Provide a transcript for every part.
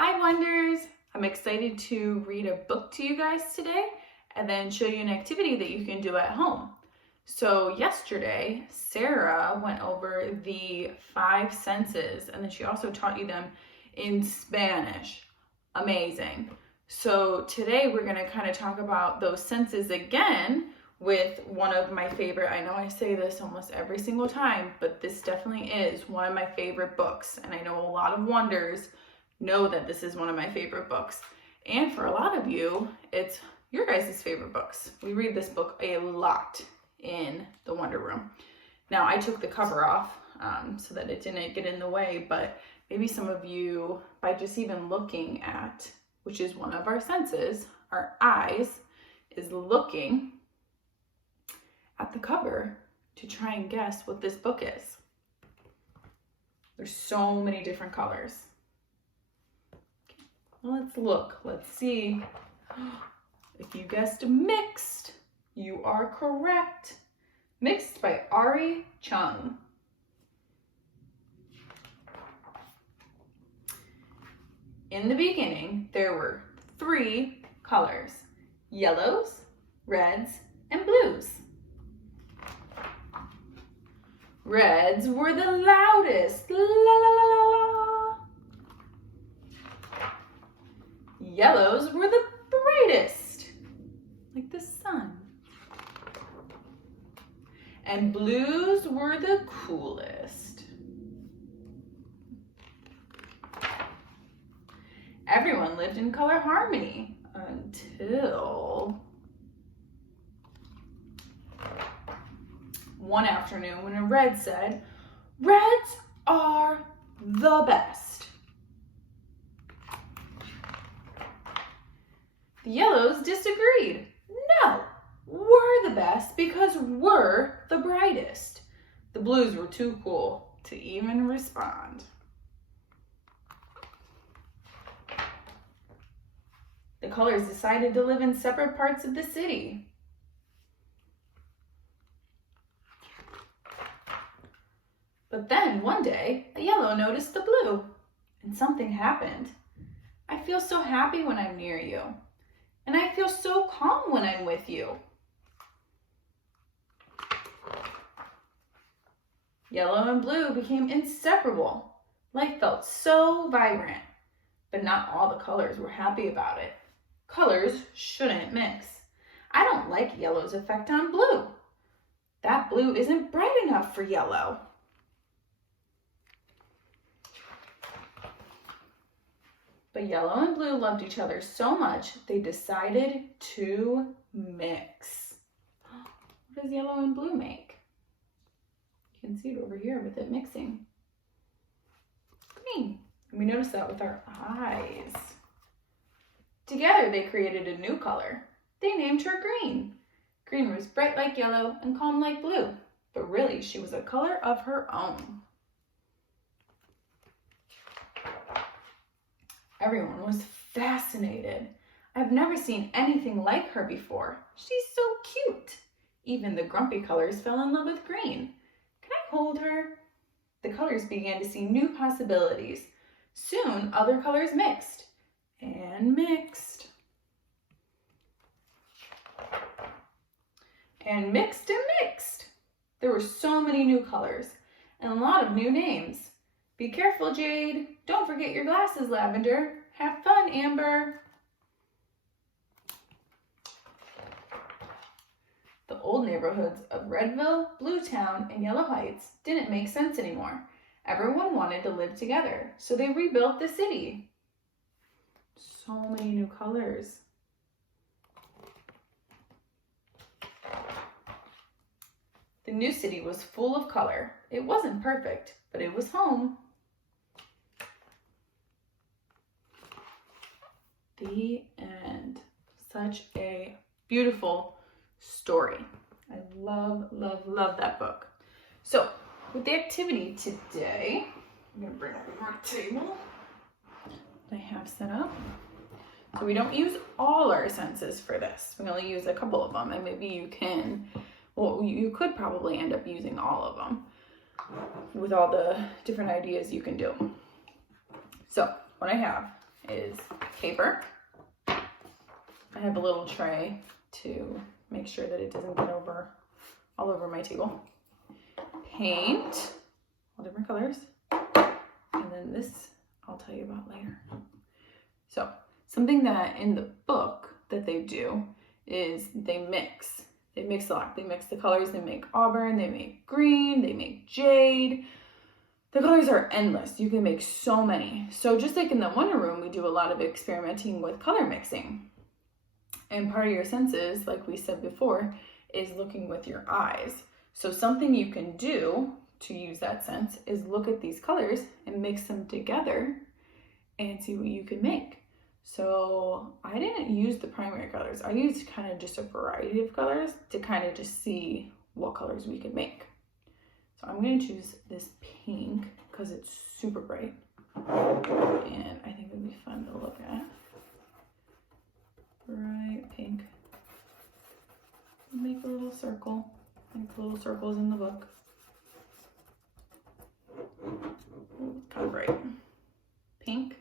Hi Wonders! I'm excited to read a book to you guys today and then show you an activity that you can do at home. So yesterday, Sarah went over the 5 senses and then she also taught you them in Spanish. Amazing. So today we're going to kind of talk about those senses again with one of my favorite, I know I say this almost every single time, but this definitely is one of my favorite books. And I know a lot of Wonders know that this is one of my favorite books. And for a lot of you, it's your guys' favorite books. We read this book a lot in the Wonder Room. Now, I took the cover off so that it didn't get in the way, but maybe some of you, by just even looking at, which is one of our senses, our eyes, is looking at the cover to try and guess what this book is. There's so many different colors. Well, let's look. Let's see. If you guessed Mixed, you are correct. Mixed by Ari Chung. In the beginning, there were 3 colors: yellows, reds, and blues. Reds were the loudest, la la la la la. Yellows were the brightest, like the sun. And blues were the coolest. Everyone lived in color harmony until one afternoon when a red said, "Reds are the best." The yellows disagreed. "No, we're the best because we're the brightest." The blues were too cool to even respond. The colors decided to live in separate parts of the city. But then one day, a yellow noticed the blue, and something happened. "I feel so happy when I'm near you, and I feel so calm when I'm with you." Yellow and blue became inseparable. Life felt so vibrant, but not all the colors were happy about it. Colors shouldn't mix. I don't like yellow's effect on blue. That blue isn't bright enough for yellow. But yellow and blue loved each other so much, they decided to mix. What does yellow and blue make? You can see it over here with it mixing. Green. And we notice that with our eyes. Together they created a new color. They named her Green. Green was bright like yellow and calm like blue, but really she was a color of her own. Everyone was fascinated. "I've never seen anything like her before. She's so cute." Even the grumpy colors fell in love with Green. "Can I hold her?" The colors began to see new possibilities. Soon, other colors mixed and mixed. And mixed and mixed. There were so many new colors and a lot of new names. "Be careful, Jade. Don't forget your glasses, Lavender. Have fun, Amber." The old neighborhoods of Redville, Bluetown, and Yellow Heights didn't make sense anymore. Everyone wanted to live together, so they rebuilt the city. So many new colors. The new city was full of color. It wasn't perfect, but it was home. The end. Such a beautiful story. I love, love, love that book. So, with the activity today, I'm going to bring over our table that I have set up. So we don't use all our senses for this. We only use a couple of them, and maybe you can, well, you could probably end up using all of them with all the different ideas you can do. So what I have is paper. I have a little tray to make sure that it doesn't get all over my table. Paint, all different colors. And then this I'll tell you about later. So something that in the book that they do is they mix. They mix a lot. They mix the colors. They make auburn, they make green, they make jade. The colors are endless. You can make so many. So just like in the Wonder Room, we do a lot of experimenting with color mixing. And part of your senses, like we said before, is looking with your eyes. So something you can do to use that sense is look at these colors and mix them together and see what you can make. So I didn't use the primary colors. I used kind of just a variety of colors to kind of just see what colors we could make. So I'm going to choose this pink because it's super bright and I think it would be fun to look at. Bright pink. Make a little circle, like the little circles in the book. Kind of bright. Pink.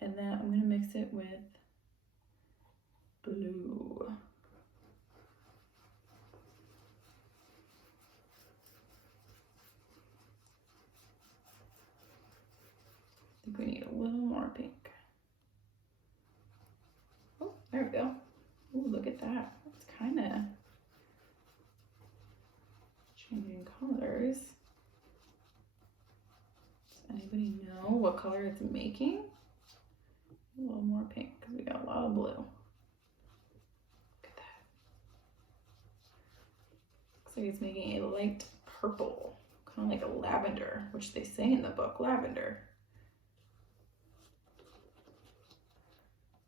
And then I'm going to mix it with blue. I think we need a little more pink. Oh, there we go. Oh, look at that. It's kind of changing colors. Does anybody know what color it's making? A little more pink because we got a lot of blue. Look at that. Looks like it's making a light purple, kind of like a lavender, which they say in the book, lavender.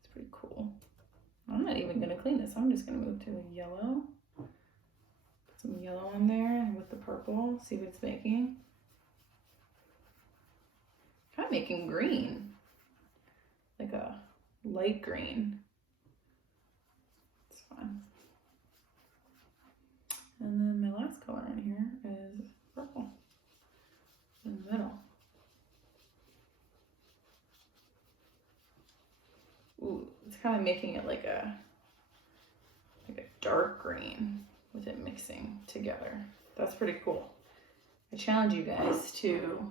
It's pretty cool. I'm not even gonna clean this. I'm just gonna move to a yellow. Put some yellow on there with the purple, see what it's making. Kind of making green. Like a light green. It's fun. And then my last color in here is purple in the middle. Ooh, it's kind of making it like a dark green with it mixing together. That's pretty cool. I challenge you guys to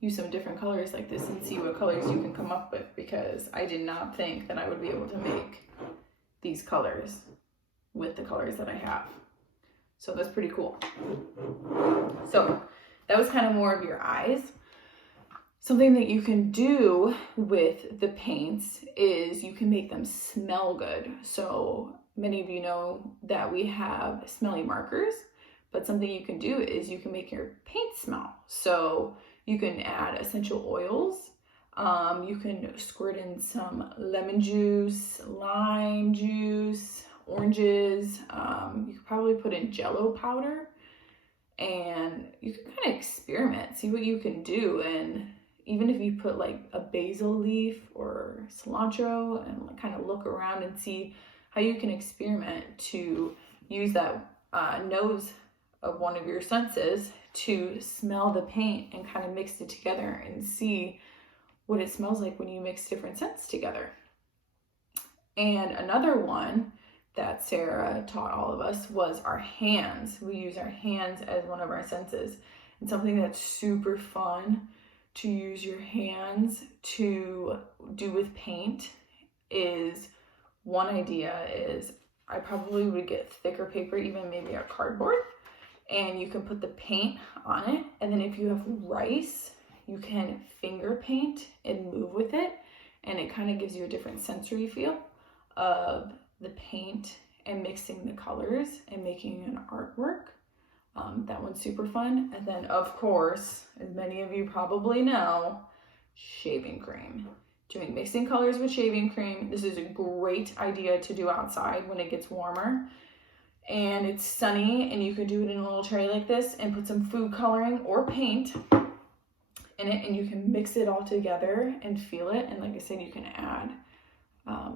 use some different colors like this and see what colors you can come up with, because I did not think that I would be able to make these colors with the colors that I have. So that's pretty cool. So that was kind of more of your eyes. Something that you can do with the paints is you can make them smell good. So many of you know that we have smelly markers, but something you can do is you can make your paint smell. So you can add essential oils. You can squirt in some lemon juice, lime juice, oranges. You could probably put in Jello powder, and you can kind of experiment, see what you can do. And even if you put like a basil leaf or cilantro and kind of look around and see how you can experiment to use that nose of one of your senses to smell the paint and kind of mix it together and see what it smells like when you mix different scents together. And another one that Sarah taught all of us was our hands. We use our hands as one of our senses. And something that's super fun to use your hands to do with paint is, one idea is I probably would get thicker paper, even maybe a cardboard, and you can put the paint on it. And then if you have rice, you can finger paint and move with it. And it kind of gives you a different sensory feel of the paint and mixing the colors and making an artwork. That one's super fun. And then of course, as many of you probably know, shaving cream. Mixing colors with shaving cream. This is a great idea to do outside when it gets warmer and it's sunny, and you could do it in a little tray like this and put some food coloring or paint in it, and you can mix it all together and feel it. And like I said, you can add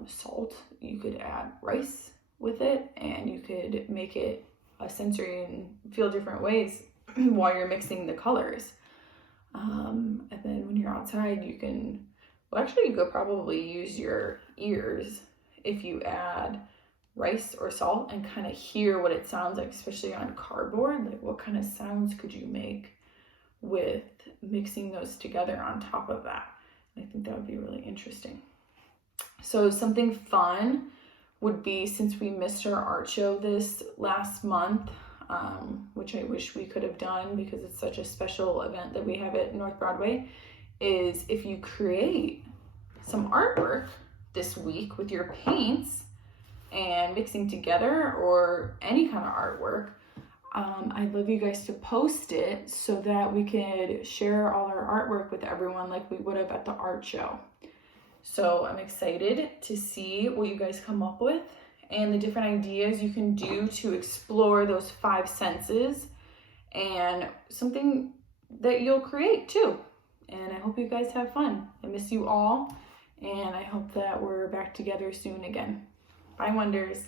salt, you could add rice with it, and you could make it a sensory and feel different ways while you're mixing the colors. And then when you're outside, you can Well, actually, you could probably use your ears if you add rice or salt and kind of hear what it sounds like, especially on cardboard. Like, what kind of sounds could you make with mixing those together on top of that? I think that would be really interesting. So something fun would be, since we missed our art show this last month, which I wish we could have done because it's such a special event that we have at North Broadway, is if you create some artwork this week with your paints and mixing together, or any kind of artwork, I'd love you guys to post it so that we could share all our artwork with everyone like we would have at the art show. So I'm excited to see what you guys come up with and the different ideas you can do to explore those 5 senses, and something that you'll create too. And I hope you guys have fun. I miss you all, and I hope that we're back together soon again. Bye, Wonders.